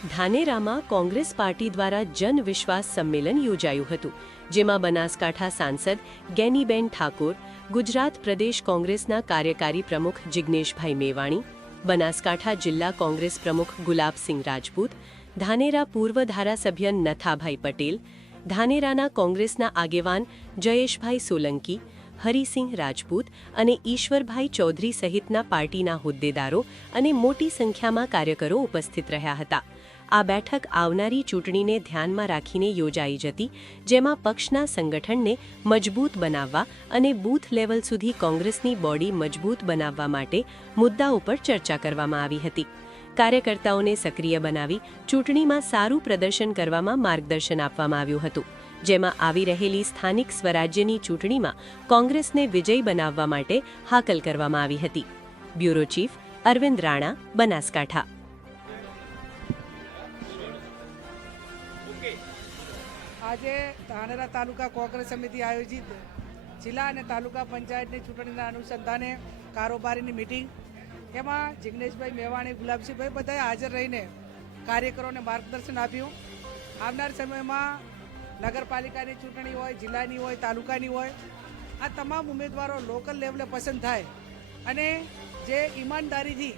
ધાનેરામાં Congress party દ્વારા જન વિશ્વાસ સંમેલન યોજાયું હતું, જેમાં બનાસકાંઠા સાંસદ ગેનીબેન ઠાકોર, ગુજરાત પ્રદેશ કોંગ્રેસના કાર્યકારી પ્રમુખ જિગ્નેશભાઈ મેવાણી, બનાસકાંઠા જિલ્લા કોંગ્રેસ પ્રમુખ ગુલાબસિંહ રાજપૂત, ધાનેરા પૂર્વ ધારાસભ્ય નથાભાઈ પટેલ, ધાનેરાના કોંગ્રેસના આગેવાન જયેશભાઈ સોલંકી, હરિસિંહ રાજપૂત અને ઈશ્વરભાઈ ચૌધરી સહિતના પાર્ટીના હોદ્દેદારો અને મોટી સંખ્યામાં કાર્યકરો ઉપસ્થિત રહ્યા હતા. આ બેઠક આવનારી ચૂંટણીને ધ્યાનમાં રાખીને યોજાઈ હતી, જેમાં પક્ષના સંગઠનને મજબૂત બનાવવા અને બૂથ લેવલ સુધી કોંગ્રેસની બોડી મજબૂત બનાવવા માટે મુદ્દા ઉપર ચર્ચા કરવામાં આવી હતી. કાર્યકર્તાઓને સક્રિય બનાવી ચૂંટણીમાં સારું પ્રદર્શન કરવામાં માર્ગદર્શન આપવામાં આવ્યું હતું, જેમાં આવી રહેલી સ્થાનિક સ્વરાજ્યની ચૂંટણીમાં કોંગ્રેસને વિજયી બનાવવા માટે હાકલ કરવામાં આવી હતી. Bureau chief Arvind Rana, Banaskantha. આજે ધાનેરા તાલુકા કોંગ્રેસ સમિતિ આયોજિત જિલ્લા અને તાલુકા પંચાયતની ચૂંટણીના અનુસંધાને કારોબારીની મિટિંગ, એમાં જિગ્નેશભાઈ મેવાણી, ગુલાબસિંહભાઈ બધાએ હાજર રહીને કાર્યકરોને માર્ગદર્શન આપ્યું. આવનાર સમયમાં નગરપાલિકાની ચૂંટણી હોય, જિલ્લાની હોય, તાલુકાની હોય, આ તમામ ઉમેદવારો લોકલ લેવલે પસંદ થાય અને જે ઈમાનદારીથી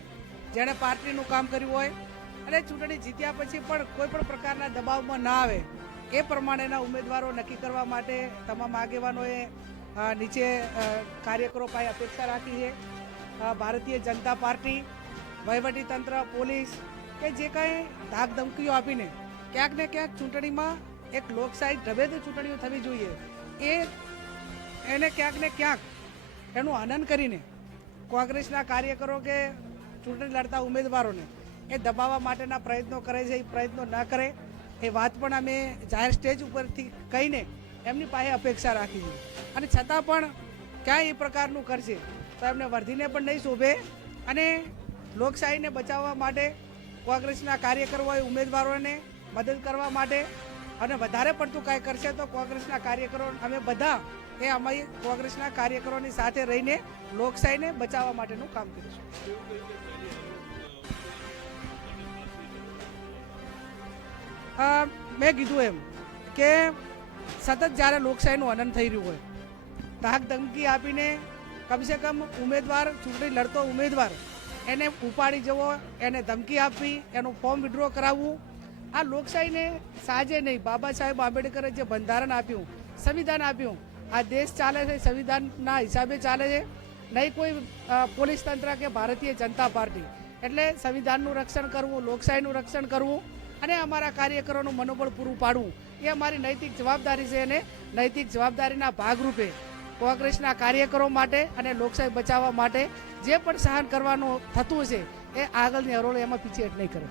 જેણે પાર્ટીનું કામ કર્યું હોય અને ચૂંટણી જીત્યા પછી પણ કોઈ પણ પ્રકારના દબાવમાં ના આવે, એ પ્રમાણેના ઉમેદવારો નક્કી કરવા માટે તમામ આગેવાનોએ નીચે કાર્યકરો પાસે અપેક્ષા રાખી છે. ભારતીય જનતા પાર્ટી, વહીવટીતંત્ર, પોલીસ કે જે કાંઈ ધાકધમકીઓ આપીને ક્યાંક ને ક્યાંક ચૂંટણીમાં એક લોકશાહી ઢબે ચૂંટણીઓ થવી જોઈએ, એને ક્યાંક ને ક્યાંક એનું હનન કરીને કોંગ્રેસના કાર્યકરો કે ચૂંટણી લડતા ઉમેદવારોને એ દબાવવા માટેના પ્રયત્નો કરે છે. એ પ્રયત્નો ન કરે એ વાત પણ અમે જાહેર સ્ટેજ ઉપરથી કહીને એમની પાસે અપેક્ષા રાખી છે. અને છતાં પણ ક્યાંય એ પ્રકારનું કરશે તો એમને વર્ધીને પણ નહીં શોભે. અને લોકશાહીને બચાવવા માટે કોંગ્રેસના કાર્યકરો હોય, ઉમેદવારોને મદદ કરવા માટે અને વધારે પડતું કાંઈ કરશે તો કોંગ્રેસના કાર્યકરો અમે બધા એ અમારી કોંગ્રેસના કાર્યકરોની સાથે રહીને લોકશાહીને બચાવવા માટેનું કામ કરીશું. મેં કીધું એમ કે સતત જ્યારે લોકશાહીનું હનન થઈ રહ્યું હોય, ધાક ધમકી આપીને કમસે કમ ઉમેદવાર, ચૂંટણી લડતો ઉમેદવાર એને ઉપાડી જવો, એને ધમકી આપવી, એનું ફોર્મ વિડ્રો કરાવવું, આ લોકશાહીને સાજે નહીં. બાબા સાહેબ આંબેડકરે જે બંધારણ આપ્યું, સંવિધાન આપ્યું, આ દેશ ચાલે છે સંવિધાનના હિસાબે ચાલે છે, નહીં કોઈ પોલીસ તંત્ર કે ભારતીય જનતા પાર્ટી. એટલે સંવિધાનનું રક્ષણ કરવું, લોકશાહીનું રક્ષણ કરવું અને અમારા કાર્યકરોનું મનોબળ પૂરું પાડવું એ અમારી નૈતિક જવાબદારી છે. અને નૈતિક જવાબદારીના ભાગરૂપે કોંગ્રેસના કાર્યકરો માટે અને લોકશાહી બચાવવા માટે જે પણ સહન કરવાનું થતું હશે એ આગળની હરોળ એમાં પીછેહટ નહીં કરે.